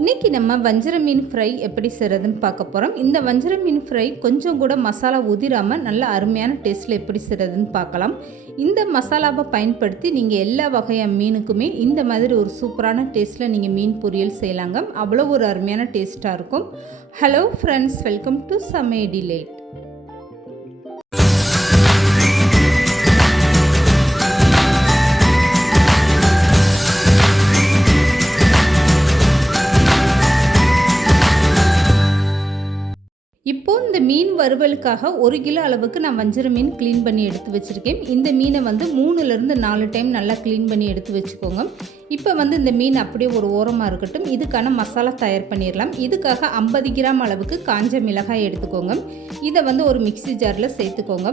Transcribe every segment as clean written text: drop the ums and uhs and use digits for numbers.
இன்றைக்கி நம்ம வஞ்சர மீன் ஃப்ரை எப்படி செய்கிறதுன்னு பார்க்க போகிறோம். இந்த வஞ்சர மீன் ஃப்ரை கொஞ்சம் கூட மசாலா உதிராமல் நல்ல அருமையான டேஸ்ட்டில் எப்படி செய்கிறதுன்னு பார்க்கலாம். இந்த மசாலாவை பயன்படுத்தி நீங்கள் எல்லா வகையான மீனுக்குமே இந்த மாதிரி ஒரு சூப்பரான டேஸ்ட்டில் நீங்கள் மீன் பொரியல் செய்யலாங்க. அவ்வளோ ஒரு அருமையான டேஸ்ட்டாக இருக்கும். ஹலோ ஃப்ரெண்ட்ஸ், வெல்கம் டு சமையல் டிலேட். இப்போது இந்த மீன் வறுவலுக்காக 1 கிலோ அளவுக்கு நான் வஞ்சர மீன் க்ளீன் பண்ணி எடுத்து வச்சுருக்கேன். இந்த மீனை 3லேருந்து 4 டைம் நல்லா க்ளீன் பண்ணி எடுத்து வச்சுக்கோங்க. இப்போ இந்த மீன் அப்படியே ஒரு ஓரமாக இருக்கட்டும். இதுக்கான மசாலா தயார் பண்ணிடலாம். இதுக்காக 50 கிராம் அளவுக்கு காஞ்ச மிளகாய் எடுத்துக்கோங்க. இதை ஒரு மிக்ஸி ஜாரில் சேர்த்துக்கோங்க.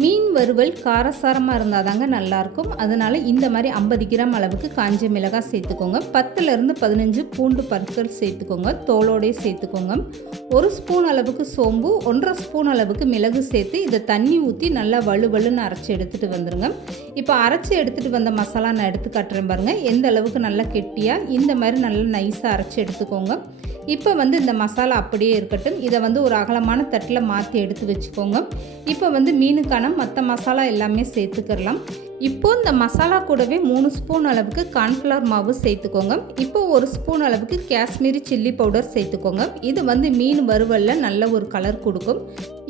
மீன் வறுவல் காரசாரமாக இருந்தால் தாங்க நல்லாயிருக்கும். அதனால் இந்த மாதிரி 50 கிராம் அளவுக்கு காஞ்ச மிளகாய் சேர்த்துக்கோங்க. 10லேருந்து 15 பூண்டு பற்கள் சேர்த்துக்கோங்க. தோலோடே சேர்த்துக்கோங்க. 1 ஸ்பூன் அளவுக்கு சோம்பு, 1.5 ஸ்பூன் அளவுக்கு மிளகு சேர்த்து இதை தண்ணி ஊற்றி நல்லா வலுவலுன்னு அரைச்சி எடுத்துகிட்டு வந்துடுங்க. இப்போ அரைச்சி எடுத்துகிட்டு வந்த மசாலா நான் எடுத்து காட்டுறேன் பாருங்கள். எந்த அளவுக்கு நல்லா கெட்டியாக இந்த மாதிரி நல்லா நைஸாக அரைச்சி எடுத்துக்கோங்க. இப்போ இந்த மசாலா அப்படியே இருக்கட்டும். இதை ஒரு அகலமான தட்டில் மாற்றி எடுத்து வச்சுக்கோங்க. இப்போ மீனுக்கான மற்ற மசாலா எல்லாமே சேர்த்துக்கலாம். இப்போது இந்த மசாலா கூடவே 3 ஸ்பூன் அளவுக்கு கார்ன்ஃப்ளவர் மாவு சேர்த்துக்கோங்க. இப்போ 1 ஸ்பூன் அளவுக்கு காஷ்மீரி சில்லி பவுடர் சேர்த்துக்கோங்க. இது மீன் வறுவலில் நல்ல ஒரு கலர் கொடுக்கும்.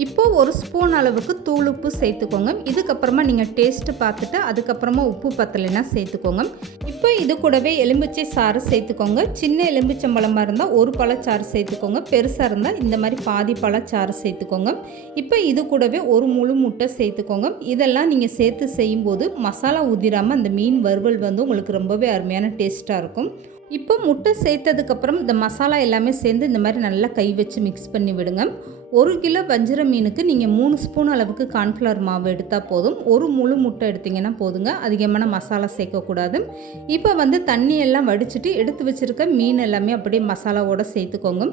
இப்போது 1 ஸ்பூன் அளவுக்கு தூள் உப்பு சேர்த்துக்கோங்க. இதுக்கப்புறமா நீங்கள் டேஸ்ட்டு பார்த்துட்டு அதுக்கப்புறமா உப்பு பத்தலைன்னா சேர்த்துக்கோங்க. இப்போ இது கூடவே எலும்பிச்சை சாறு சேர்த்துக்கோங்க. சின்ன எலும்பிச்சம்பழமாக இருந்தால் 1 பழச்சாறு சேர்த்துக்கோங்க. பெருசாக இருந்தால் இந்த மாதிரி பாதி பழச்சாறு சேர்த்துக்கோங்க. இப்போ இது கூடவே 1 முழு முட்டை சேர்த்துக்கோங்க. இதெல்லாம் நீங்கள் சேர்த்து செய்யும்போது மசாலா உதிராமல் அந்த மீன் வறுவல் உங்களுக்கு ரொம்பவே அருமையான டேஸ்ட்டாக இருக்கும். இப்போ முட்டை சேர்த்ததுக்கப்புறம் இந்த மசாலா எல்லாமே சேர்ந்து இந்த மாதிரி நல்லா கை வச்சு மிக்ஸ் பண்ணி விடுங்க. 1 கிலோ வஞ்சர மீனுக்கு நீங்கள் 3 ஸ்பூன் அளவுக்கு கார்ன்ஃப்ளவர் மாவு எடுத்தால் போதும். 1 முழு முட்டை எடுத்திங்கன்னா போதுங்க. அதிகமான மசாலா சேர்க்கக்கூடாது. இப்போ தண்ணியெல்லாம் வடிச்சிட்டு எடுத்து வச்சுருக்க மீன் எல்லாமே அப்படியே மசாலாவோடு சேர்த்துக்கோங்க.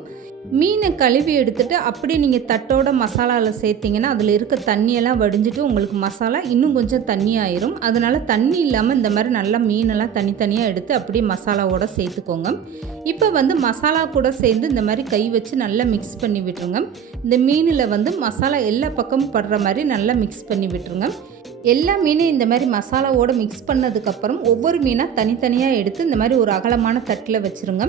மீனை கழுவி எடுத்துகிட்டு அப்படியே நீங்கள் தட்டோட மசாலாவில் சேர்த்திங்கன்னா அதில் இருக்க தண்ணியெல்லாம் வடிஞ்சிட்டு உங்களுக்கு மசாலா இன்னும் கொஞ்சம் தண்ணி ஆயிரும். அதனால் தண்ணி இல்லாமல் இந்த மாதிரி நல்லா மீனெல்லாம் தனித்தனியாக எடுத்து அப்படியே மசாலாவோடு சேர்த்துக்கோங்க. இப்போ மசாலா கூட சேர்ந்து இந்த மாதிரி கை வச்சு நல்லா மிக்ஸ் பண்ணி விட்டுருங்க. இந்த மீனில் மசாலா எல்லா பக்கமும் படுற மாதிரி நல்லா மிக்ஸ் பண்ணி விட்டுருங்க. எல்லா மீனையும் இந்த மாதிரி மசாலாவோடு மிக்ஸ் பண்ணதுக்கப்புறம் ஒவ்வொரு மீனாக தனித்தனியாக எடுத்து இந்த மாதிரி ஒரு அகலமான தட்டில் வச்சுருங்க.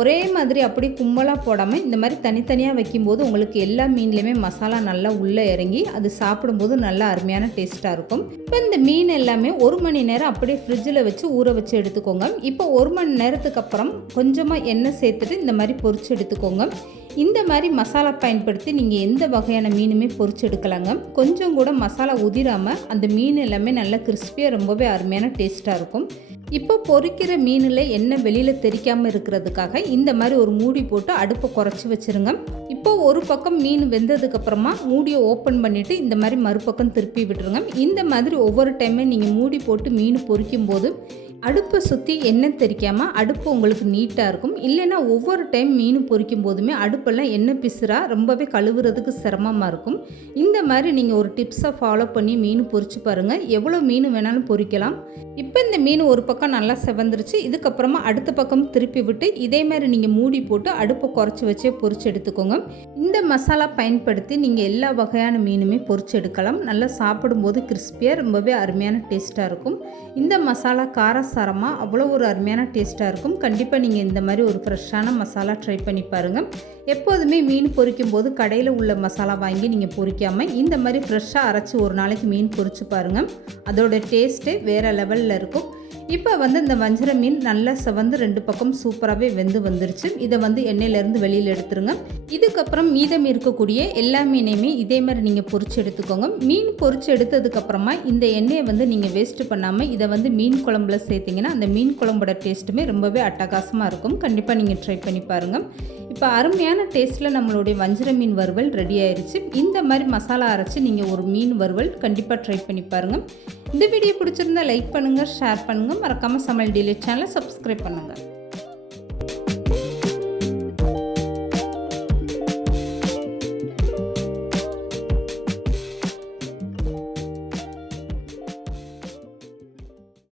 ஒரே மாதிரி அப்படி கும்பலாக போடாமல் இந்த மாதிரி தனித்தனியாக வைக்கும்போது உங்களுக்கு எல்லா மீன்லேயுமே மசாலா நல்லா உள்ளே இறங்கி அது சாப்பிடும்போது நல்லா அருமையான டேஸ்ட்டாக இருக்கும். இப்போ இந்த மீன் எல்லாமே 1 மணி நேரம் அப்படியே ஃப்ரிட்ஜில் வச்சு ஊற வச்சு எடுத்துக்கோங்க. இப்போ 1 மணி நேரத்துக்கு அப்புறம் கொஞ்சமாக எண்ணெய் சேர்த்துட்டு இந்த மாதிரி பொரிச்சு எடுத்துக்கோங்க. இந்த மாதிரி மசாலா பயன்படுத்தி நீங்கள் எந்த வகையான மீனுமே பொரிச்சு எடுக்கலாங்க. கொஞ்சம் கூட மசாலா உதிராமல் அந்த மீன் எல்லாமே நல்லா கிறிஸ்பியாக ரொம்பவே அருமையான டேஸ்ட்டாக இருக்கும். இப்போ பொரிக்கிற மீனில் எண்ணெய் வெளியில் தெரிக்காமல் இருக்கிறதுக்காக இந்த மாதிரி ஒரு மூடி போட்டு அடுப்பை குறைச்சி வச்சுருங்க. இப்போ ஒரு பக்கம் மீன் வெந்ததுக்கப்புறமா மூடியை ஓப்பன் பண்ணிவிட்டு இந்த மாதிரி மறுபக்கம் திருப்பி விட்டுருங்க. இந்த மாதிரி ஒவ்வொரு டைமே நீங்கள் மூடி போட்டு மீன் பொரிக்கும் போது அடுப்பை சுற்றி எண்ணெய் தெரிக்காமல் அடுப்பு உங்களுக்கு நீட்டாக இருக்கும். இல்லைன்னா ஒவ்வொரு டைம் மீன் பொரிக்கும் போதுமே அடுப்பெல்லாம் எண்ணெய் பிசுறாக ரொம்பவே கழுவுறதுக்கு சிரமமாக இருக்கும். இந்த மாதிரி நீங்கள் ஒரு டிப்ஸை ஃபாலோ பண்ணி மீன் பொரிச்சு பாருங்கள். எவ்வளோ மீன் வேணாலும் பொரிக்கலாம். இப்போ இந்த மீன் ஒரு பக்கம் நல்லா செவந்துருச்சு. இதுக்கப்புறமா அடுத்த பக்கம் திருப்பி விட்டு இதே மாதிரி நீங்கள் மூடி போட்டு அடுப்பை குறைச்சி வச்சே பொரிச்சு எடுத்துக்கோங்க. இந்த மசாலா பயன்படுத்தி நீங்கள் எல்லா வகையான மீனுமே பொரிச்சு எடுக்கலாம். நல்லா சாப்பிடும்போது கிறிஸ்பியாக ரொம்பவே அருமையான டேஸ்ட்டாக இருக்கும். இந்த மசாலா காரசாரமாக அவ்வளோ ஒரு அருமையான டேஸ்ட்டாக இருக்கும். கண்டிப்பாக நீங்கள் இந்த மாதிரி ஒரு ஃப்ரெஷ்ஷான மசாலா ட்ரை பண்ணி பாருங்கள். எப்போதுமே மீன் பொரிக்கும் போது கடையில் உள்ள மசாலா வாங்கி நீங்கள் பொரிக்காமல் இந்த மாதிரி ஃப்ரெஷ்ஷாக அரைச்சி ஒரு நாளைக்கு மீன் பொரிச்சு பாருங்கள். அதோட டேஸ்ட்டே வேறு லெவலில் இருக்கும். இப்போ இந்த வஞ்சர மீன் நல்லா செவந்து 2 பக்கம் சூப்பராகவே வெந்து வந்துருச்சு. இதை எண்ணெயிலேருந்து வெளியில் எடுத்துருங்க. இதுக்கப்புறம் மீதம் இருக்கக்கூடிய எல்லா மீனையுமே இதே மாதிரி நீங்கள் பொரிச்சு எடுத்துக்கோங்க. மீன் பொரிச்சு எடுத்ததுக்கப்புறமா இந்த எண்ணெயை நீங்கள் வேஸ்ட்டு பண்ணாமல் இதை மீன் குழம்புல சேர்த்திங்கன்னா அந்த மீன் குழம்போட டேஸ்ட்டுமே ரொம்பவே அட்டகாசமாக இருக்கும். கண்டிப்பாக நீங்கள் ட்ரை பண்ணி பாருங்கள். இப்போ அருமையான டேஸ்ட்டில் நம்மளுடைய வஞ்சர மீன் வறுவல் ரெடி ஆயிடுச்சு. இந்த மாதிரி மசாலா அரைச்சி நீங்கள் ஒரு மீன் வறுவல் கண்டிப்பாக ட்ரை பண்ணி பாருங்கள். இந்த வீடியோ பிடிச்சிருந்தால் லைக் பண்ணுங்கள், ஷேர் பண்ணுங்கள். மறக்காமல் சமையல் டிலேட் சேனலை சப்ஸ்கிரைப் பண்ணுங்கள்.